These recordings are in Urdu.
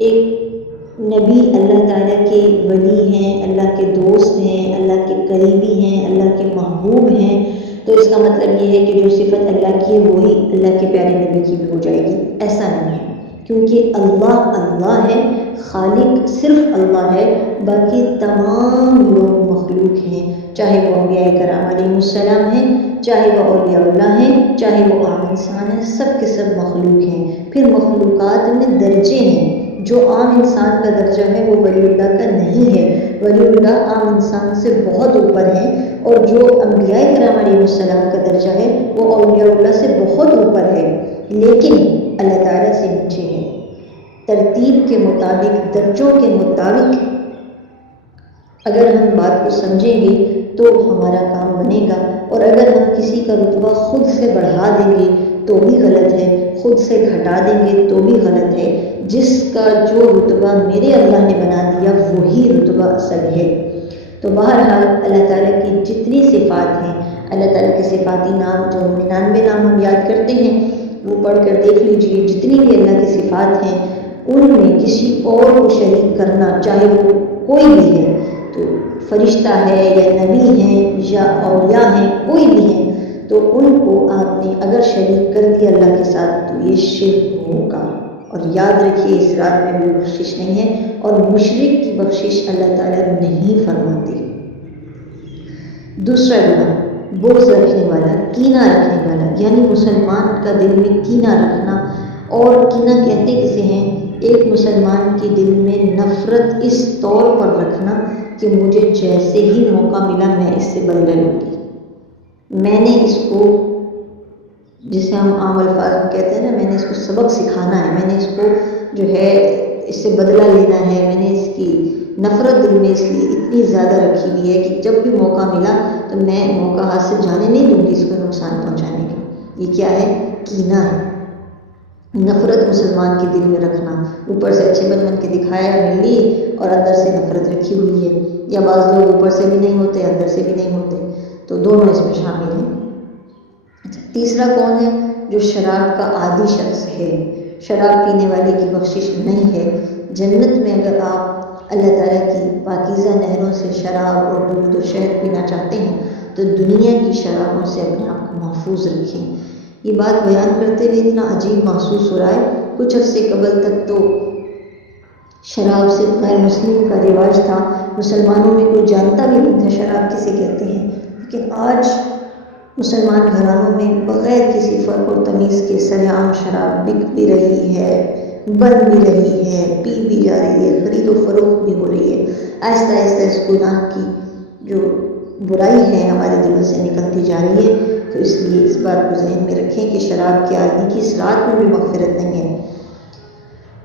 ایک نبی اللہ تعالیٰ کے ولی ہیں، اللہ کے دوست ہیں، اللہ کے قریبی ہیں، اللہ کے محبوب ہیں، تو اس کا مطلب یہ ہے کہ جو صفت اللہ کی ہے وہی اللہ کے پیارے نبی کی بھی ہو جائے گی؟ ایسا نہیں ہے، کیونکہ اللہ اللہ ہے، خالق صرف اللہ ہے، باقی تمام لوگ مخلوق ہیں، چاہے وہ انبیاء کرام علیہ السلام ہیں، چاہے وہ اولیاء اللہ ہیں، چاہے وہ عام انسان ہیں، سب کے سب مخلوق ہیں۔ پھر مخلوقات میں درجے ہیں، جو عام انسان کا درجہ ہے وہ ولی اللہ کا نہیں ہے، ولی اللہ عام انسان سے بہت اوپر ہے، اور جو انبیاء کرام علیہ السلام کا درجہ ہے وہ اولیاء اللہ سے بہت اوپر ہے، لیکن اللہ تعالیٰ سے نیچے ہے۔ ترتیب کے مطابق، درجوں کے مطابق اگر ہم بات کو سمجھیں گے تو ہمارا کام بنے گا، اور اگر ہم کسی کا رتبہ خود سے بڑھا دیں گے تو بھی غلط ہے، خود سے گھٹا دیں گے تو بھی غلط ہے۔ جس کا جو رتبہ میرے اللہ نے بنا دیا وہی رتبہ اصل ہے۔ تو بہرحال اللہ تعالیٰ کی جتنی صفات ہیں، اللہ تعالیٰ کے صفاتی نام جو 99 نام ہم یاد کرتے ہیں وہ پڑھ کر دیکھ لیجئے، جتنی بھی اللہ کی صفات ہیں ان میں کسی اور کو شریک کرنا، چاہے وہ کوئی بھی ہے، تو فرشتہ ہے یا نبی ہیں یا اولیاء ہیں، کوئی بھی ہیں، تو ان کو آپ نے اگر شریک کر دیا اللہ کے ساتھ تو یہ شرک ہوگا۔ اور یاد رکھیے اس رات میں بھی بخشش نہیں ہے، اور مشرک کی بخشش اللہ تعالیٰ نہیں فرماتے۔ دوسرا گناہ بغض رکھنے والا، کینہ رکھنے والا، یعنی مسلمان کا دل میں کینہ رکھنا۔ اور کینہ کہتے کسے ہیں؟ ایک مسلمان کے دل میں نفرت اس طور پر رکھنا کہ مجھے جیسے ہی موقع ملا میں اس سے بدلہ لوں گی، میں نے اس کو، جسے ہم عام الفاظ میں کہتے ہیں نا، میں نے اس کو سبق سکھانا ہے، میں نے اس کو جو ہے اس سے بدلہ لینا ہے، میں نے اس کی نفرت دل میں اس لیے اتنی زیادہ رکھی ہوئی ہے کہ جب بھی موقع ملا تو میں موقع ہاتھ سے جانے نہیں دوں گی اس کو نقصان پہنچانے کا۔ یہ کیا ہے؟ کینہ ہے، نفرت مسلمان کے دل میں رکھنا، اوپر سے اچھے بن کے دکھایا ملی اور اندر سے نفرت رکھی ہوئی ہے، یا بعض لوگ اوپر سے بھی نہیں ہوتے اندر سے بھی نہیں ہوتے، تو دونوں اس میں شامل ہیں۔ تیسرا کون ہے؟ جو شراب کا عادی شخص ہے، شراب پینے والے کی بخشش نہیں ہے۔ جنت میں اگر آپ اللہ تعالیٰ کی پاکیزہ نہروں سے شراب اور دودھ و شہد پینا چاہتے ہیں تو دنیا کی شرابوں سے اپنے آپ کو محفوظ رکھیں۔ یہ بات بیان کرتے ہوئے اتنا عجیب محسوس ہو رہا ہے، کچھ عرصے قبل تک تو شراب سے غیر مسلم کا رواج تھا، مسلمانوں میں کوئی جانتا بھی نہیں تھا شراب کسے کہتے ہیں، لیکن آج مسلمان گھرانوں میں بغیر کسی فرق و تمیز کے سرعام شراب بک بھی رہی ہے، بن بھی رہی ہے، پی بھی جا رہی ہے، خرید و فروخت بھی ہو رہی ہے۔ آہستہ آہستہ اس گناہ کی جو برائی ہے ہمارے دلوں سے نکلتی جا رہی ہے، تو اس لیے اس بات کو ذہن میں رکھیں کہ شراب کے عادی کی اس رات میں بھی مغفرت نہیں ہے۔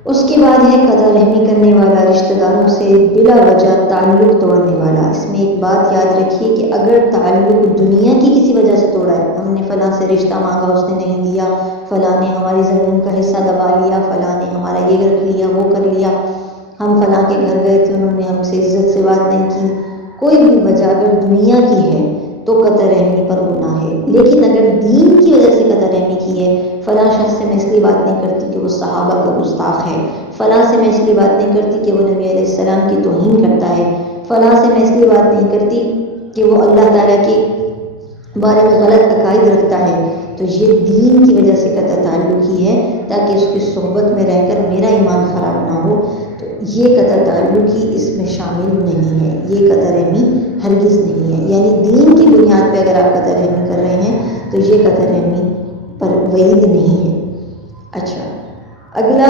اس کے بعد ہے قطع رحمی کرنے والا، رشتہ داروں سے بلا وجہ تعلق توڑنے والا۔ اس میں ایک بات یاد رکھیے کہ اگر تعلق دنیا کی کسی وجہ سے توڑا ہے، ہم نے فلاں سے رشتہ مانگا اس نے نہیں دیا، فلاں نے ہماری زمین کا حصہ دبا لیا، فلاں نے ہمارا یہ رکھ لیا وہ کر لیا، ہم فلاں کے گھر گئے تھے انہوں نے ہم سے عزت سے بات نہیں کی، کوئی بھی وجہ اگر دنیا کی ہے تو قطع رحمی پر گناہ ہے۔ لیکن اگر دین کی وجہ سے قطع رحمی کی ہے، فلاں شخص سے میں اس لیے بات نہیں کرتی کہ وہ صحابہ کا گستاخ ہے، فلاں سے میں اس لیے بات نہیں کرتی کہ وہ نبی علیہ السلام کی توہین کرتا ہے، فلاں سے میں اس لیے بات نہیں کرتی کہ وہ اللہ تعالیٰ کے بارے میں غلط عقائد رکھتا ہے، تو یہ دین کی وجہ سے قطع تعلق ہی ہے، تاکہ اس کی صحبت میں رہ کر میرا ایمان خراب نہ ہو، تو یہ قطع تعلق ہی اس میں شامل نہیں ہے، یہ قطع رحمی ہرگز نہیں ہے۔ یعنی دین کی بنیاد پہ اگر آپ قطع رحمی کر رہے ہیں تو یہ قطع رحمی پر وعید نہیں ہے۔ اچھا، اگلا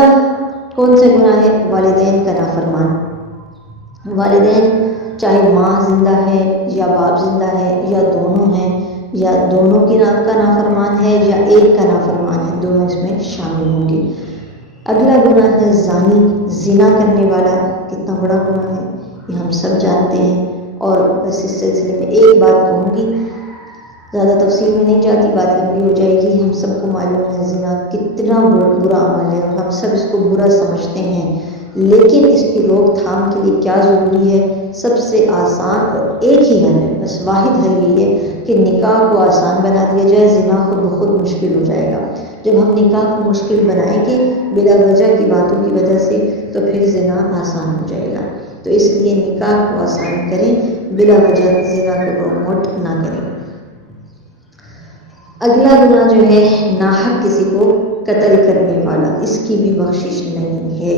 کون سے گناہ ہے؟ والدین کا نافرمان۔ والدین چاہے ماں زندہ ہے یا باپ زندہ ہے یا دونوں ہیں، یا دونوں کی کا نافرمان ہے یا ایک کا نافرمان ہے، دونوں اس میں شامل ہوں گے۔ اگلا گناہ ہے زانی، زنا کرنے والا۔ کتنا بڑا گناہ ہے یہ ہم سب جانتے ہیں، اور بس اس سلسلے میں ایک بات کہوں گی، زیادہ تفصیل میں نہیں جاتی، بات لمبی ہو جائے گی۔ ہم سب کو معلوم ہے زنا کتنا برا عمل ہے اور ہم سب اس کو برا سمجھتے ہیں، لیکن اس کی روک تھام کے لیے کیا ضروری ہے؟ سب سے آسان اور ایک ہی حل ہے، بس واحد حل یہ ہے کہ نکاح کو آسان بنا دیا جائے، زنا خود بخود مشکل ہو جائے گا۔ جب ہم نکاح کو مشکل بنائیں گے بلا وجہ کی باتوں کی وجہ سے تو پھر زنا آسان ہو جائے گا۔ تو اس لیے نکاح کو آسان کریں، بلا وجہ زنا کو پروموٹ نہ کریں۔ اگلا گناہ جو ہے ناحق کسی کو قتل کرنے والا، اس کی بھی بخشش نہیں ہے۔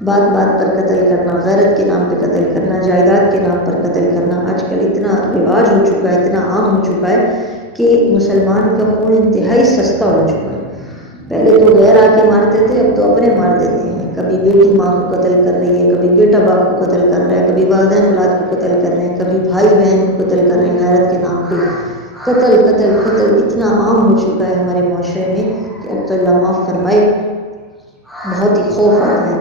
بات بات پر قتل کرنا، غیرت کے نام پہ قتل کرنا، جائیداد کے نام پر قتل کرنا آج کل اتنا رواج ہو چکا ہے، اتنا عام ہو چکا ہے کہ مسلمان کا خون انتہائی سستا ہو چکا ہے۔ پہلے تو غیر آ کے مارتے تھے، اب تو اپنے مار دیتے ہیں۔ کبھی بیٹی ماں کو قتل کر رہی ہے، کبھی بیٹا باپ کو قتل کر رہا ہے، کبھی والدین اولاد کو قتل کر رہے ہیں، کبھی بھائی بہن کو قتل کر رہے ہیں غیرت کے نام پہ۔ قتل قتل قتل اتنا عام ہو چکا ہے ہمارے معاشرے میں کہ اب تو اللہ معاف فرمائے، بہت ہی خوف آتا ہے۔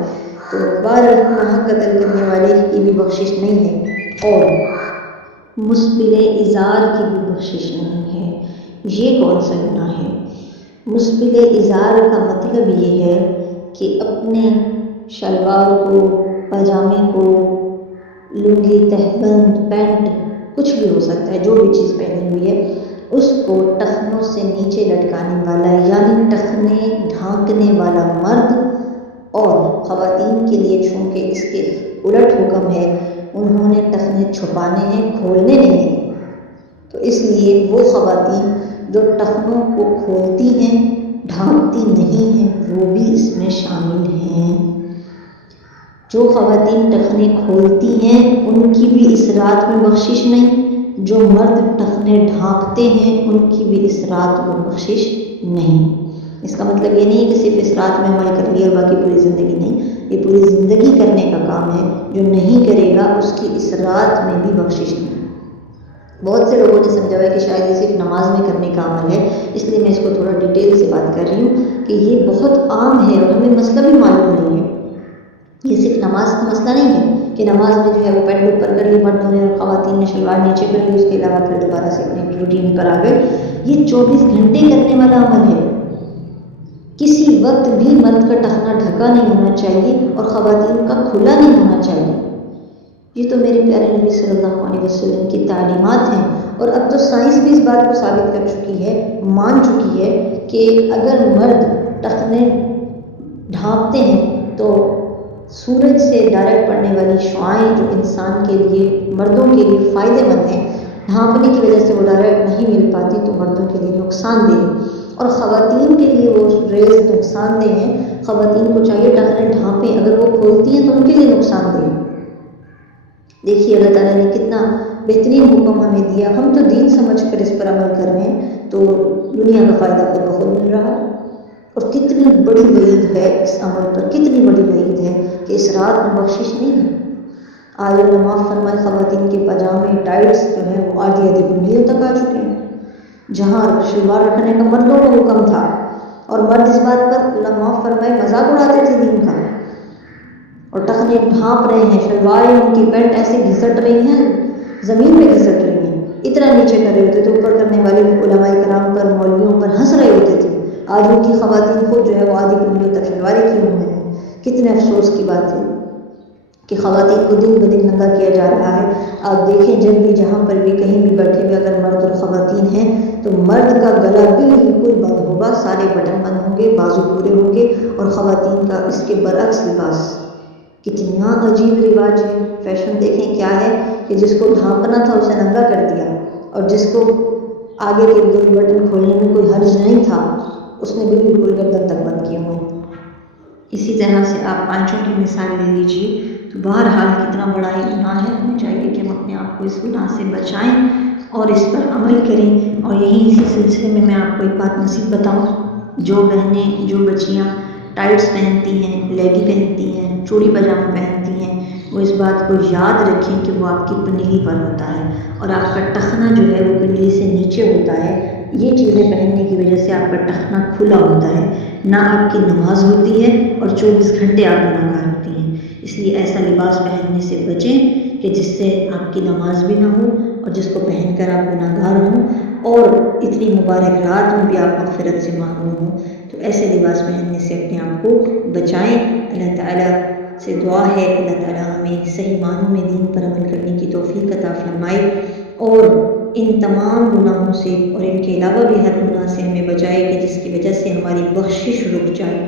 تو ناحق قتل کرنے والے کی بھی بخشش نہیں ہے، اور مسبل ازار کی بھی بخشش نہیں ہے۔ یہ کون سا گناہ ہے؟ مسبل ازار کا مطلب یہ ہے کہ اپنے شلوار کو، پاجامے کو، لنگی، تہبند، پینٹ، کچھ بھی ہو سکتا ہے، جو بھی چیز پہنی ہوئی ہے اس کو ٹخنوں سے نیچے لٹکانے والا، یعنی ٹخنے ڈھانکنے والا مرد، اور خواتین کے لیے چونکہ اس کے الٹ حکم ہے، انہوں نے ٹخنے چھپانے ہیں، کھولنے نہیں ہیں، تو اس لیے وہ خواتین جو ٹخنوں کو کھولتی ہیں، ڈھانکتی نہیں ہیں، وہ بھی اس میں شامل ہیں۔ جو خواتین ٹخنے کھولتی ہیں ان کی بھی اس رات میں بخشش نہیں، جو مرد ٹخنے ڈھانکتے ہیں ان کی بھی اس رات میں بخشش نہیں۔ اس کا مطلب یہ نہیں کہ صرف اس رات میں عمل کر لیا اور باقی پوری زندگی نہیں، یہ پوری زندگی کرنے کا کام ہے۔ جو نہیں کرے گا اس کی اس رات میں بھی بخشش نہیں۔ بہت سے لوگوں نے سمجھا ہے کہ شاید یہ صرف نماز میں کرنے کا عمل ہے، اس لیے میں اس کو تھوڑا ڈیٹیل سے بات کر رہی ہوں کہ یہ بہت عام ہے اور ہمیں مسئلہ بھی معلوم نہیں ہے۔ یہ صرف نماز کا مسئلہ نہیں ہے کہ نماز میں جو ہے وہ پینٹ اوپر کر لی مردوں نے اور خواتین نے شلوار نیچے کر لی، اس کے علاوہ پھر دوبارہ سے اپنی روٹین پر آ گئے۔ یہ 24 گھنٹے کرنے والا عمل ہے۔ کسی وقت بھی مرد کا ٹخنا ڈھکا نہیں ہونا چاہیے اور خواتین کا کھلا نہیں ہونا چاہیے۔ یہ تو میرے پیارے نبی صلی اللہ علیہ وسلم کی تعلیمات ہیں، اور اب تو سائنس بھی اس بات کو ثابت کر چکی ہے، مان چکی ہے کہ اگر مرد ٹخنے ڈھانپتے ہیں تو سورج سے ڈائریکٹ پڑنے والی شعاعیں جو انسان کے لیے، مردوں کے لیے فائدہ مند ہیں، ڈھانپنے کی وجہ سے وہ ڈائریکٹ نہیں مل پاتی تو مردوں کے لیے نقصان دہ ہے، اور خواتین کے لیے وہ ریز نقصان دہ ہیں۔ خواتین کو چاہیے ٹخنے ڈھانپیں، اگر وہ کھولتی ہیں تو ان کے لیے نقصان دہ ہے۔ دیکھیے اللہ تعالیٰ نے کتنا بہترین حکم ہمیں دیا، ہم تو دین سمجھ کر اس پر عمل کر رہے ہیں تو دنیا کا فائدہ خود بخود مل رہا ہے، اور کتنی بڑی وعید ہے اس عمل پر، کتنی بڑی وعید ہے کہ اس رات میں بخشش نہیں ہے۔ آج اللہ معاف فرمائے، خواتین کے پاجامے، ٹائٹس جو ہیں وہ آدھی آدھی کنڈلیوں تک آ چکے ہیں، جہاں شلوار رکھنے کا مردوں کا حکم تھا، اور مرد اس بات پر اللہ معاف فرمائے مذاق اڑاتے تھے دین کا، اور ٹخنے ڈھانپ رہے ہیں، شلواریں ان کی پینٹ ایسے گھسٹ رہی ہیں، زمین پہ گھسٹ رہی ہیں، اتنا نیچے کر رہے ہوتے تھے، اوپر کرنے والے علماء کرام پر، مولویوں پر ہنس رہے ہوتے تھے۔ آج ان کی خواتین خود جو ہے وہ آدھی کنڈلیوں تک شلواریں کی ہوئے ہیں۔ کتنے افسوس کی بات ہے کہ خواتین کو دن بدن ننگا کیا جا رہا ہے۔ آپ دیکھیں جب بھی جہاں پر بھی کہیں بھی بیٹھے ہوئے اگر مرد اور خواتین ہیں تو مرد کا گلا بالکل بند ہوگا، سارے بٹن بند ہوں گے، بازو پورے ہوں گے، اور خواتین کا اس کے برعکس لباس۔ کتنا عجیب رواج ہے، فیشن دیکھیں کیا ہے کہ جس کو ڈھانپنا تھا اسے ننگا کر دیا، اور جس کو آگے کے دو بٹن کھولنے میں کوئی حرج نہیں تھا اس نے بالکل گردن تک بند کیے ہوئے۔ اسی طرح سے آپ پانچوں کی مثال لے لیجیے، تو بہرحال کتنا بڑا یہ گناہ ہے، ہمیں چاہیے کہ ہم اپنے آپ کو اس گناہ سے بچائیں اور اس پر عمل کریں۔ اور یہی اسی سلسلے میں آپ کو ایک بات نصیحت بتاؤں، جو بہنیں، جو بچیاں ٹائٹس پہنتی ہیں، لیگی پہنتی ہیں، چوڑی پاجامہ پہنتی ہیں، وہ اس بات کو یاد رکھیں کہ وہ آپ کی پنڈلی پر ہوتا ہے، اور آپ کا ٹخنا جو ہے وہ پنڈلی سے نیچے ہوتا ہے۔ یہ چیزیں پہننے کی وجہ سے آپ کا ٹخنا کھلا ہوتا ہے، نہ آپ کی نماز ہوتی ہے اور 24 گھنٹے آپ گناہگار ہوتی ہیں۔ اس لیے ایسا لباس پہننے سے بچیں کہ جس سے آپ کی نماز بھی نہ ہو اور جس کو پہن کر آپ گناہگار ہوں، اور اتنی مبارک رات میں بھی آپ مغفرت سے محروم ہوں۔ تو ایسے لباس پہننے سے اپنے آپ کو بچائیں۔ اللہ تعالیٰ سے دعا ہے اللہ تعالیٰ ہمیں صحیح معنوں میں دین پر عمل کرنے کی توفیق عطا فرمائے، اور ان تمام گناہوں سے اور ان کے علاوہ بھی ہر گناہ سے ہمیں بچائے کہ جس کی وجہ سے ہماری بخشش رک جائے۔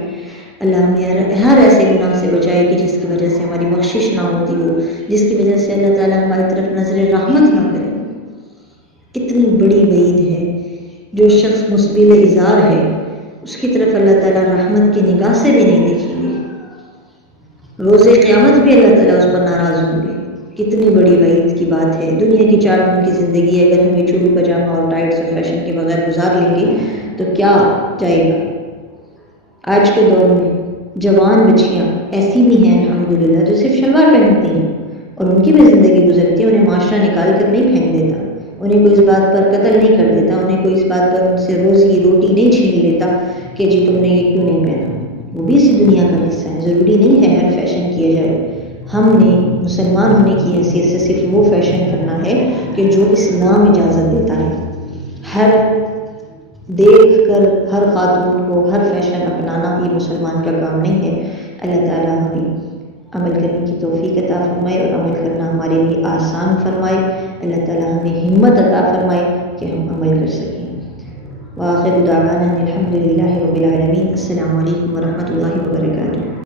اللہ ہمیں ہر ایسے گناہ سے بچائے کہ جس کی وجہ سے ہماری بخشش نہ ہوتی ہو، جس کی وجہ سے اللہ تعالیٰ ہماری طرف نظر رحمت نہ کرے۔ اتنی بڑی وعید ہے، جو شخص مسبل ازار ہے اس کی طرف اللہ تعالیٰ رحمت کی نگاہ سے بھی نہیں دیکھیں گے، روز قیامت بھی اللہ تعالیٰ اس پر ناراض ہوں گے۔ کتنی بڑی وعید کی بات ہے۔ دنیا کی 4 دن کی زندگی اگر ہمیں چوڑی پاجامہ اور ٹائٹس اور فیشن کے بغیر گزار لیں گے تو کیا جائے گا؟ آج کے دور میں جوان بچیاں ایسی بھی ہیں الحمدللہ جو صرف شلوار پہنتی ہیں اور ان کی بھی زندگی گزرتی ہے، انہیں معاشرہ نکال کر نہیں پھینک دیتا، انہیں کوئی اس بات پر قتل نہیں کر دیتا، انہیں کوئی اس بات پر ان سے روزی روٹی نہیں چھین لیتا کہ جی تم نے یہ کیوں نہیں پہنا۔ وہ بھی اسی دنیا کا حصہ ہے، ضروری نہیں ہے ہر فیشن کیا جائے۔ ہم نے مسلمان ہونے کی حیثیت سے صرف وہ فیشن کرنا ہے کہ جو اسلام اجازت دیتا ہے۔ ہر دیکھ کر ہر خاتون کو ہر فیشن اپنانا یہ مسلمان کا کام نہیں ہے۔ اللہ تعالیٰ ہمیں عمل کرنے کی توفیق عطا فرمائے اور عمل کرنا ہمارے لیے آسان فرمائے۔ اللہ تعالیٰ ہمیں ہمت عطا فرمائے کہ ہم عمل کر سکیں۔ وآخر دعوانا الحمد للہ رب العالمین۔ السلام علیکم ورحمۃ اللہ وبرکاتہ۔